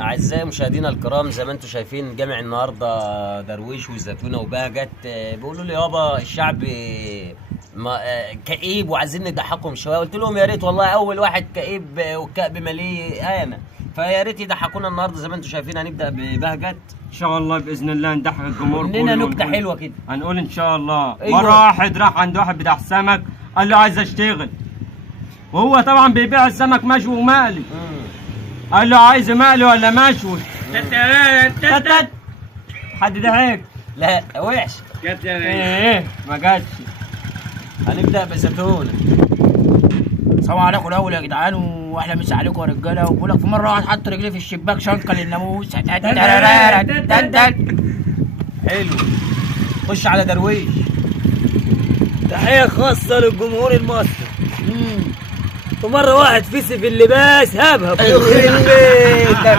أعزائي مشاهدينا الكرام، زي ما انتم شايفين جامع النهارده درويش والزيتونه وبهجت. بيقولوا لي يابا الشعب كئيب وعايزين نضحكهم شويه. قلت لهم يا ريت والله، اول واحد كئيب والكأب مليء انا، فيا ريت يضحكونا النهارده. زي ما انتم شايفين هنبدا ببهجت ان شاء الله باذن الله نضحك الجمهور كله. لنا نكته حلوه كده هنقول ان شاء الله. أيوة. مره واحد راح عند واحد بتاع سمك، قال له عايز اشتغل، وهو طبعا بيبيع السمك مشوي ومقلي. قال له عايز مقلي ولا مشوي؟ حد ضحك؟ لا وحش. ايه ما جاتش. هنبدا بزيتونه. السلام عليكم الاول يا جدعان، واحلى مسا عليكم يا رجاله. وبقول لك في مره واحد حط رجليه في الشباك شنقل الناموس. حلو. خش على درويش. تحية خاصة للجمهور المصري. ومرة واحد فيسي في اللباس هبهب. يخرب بيتك.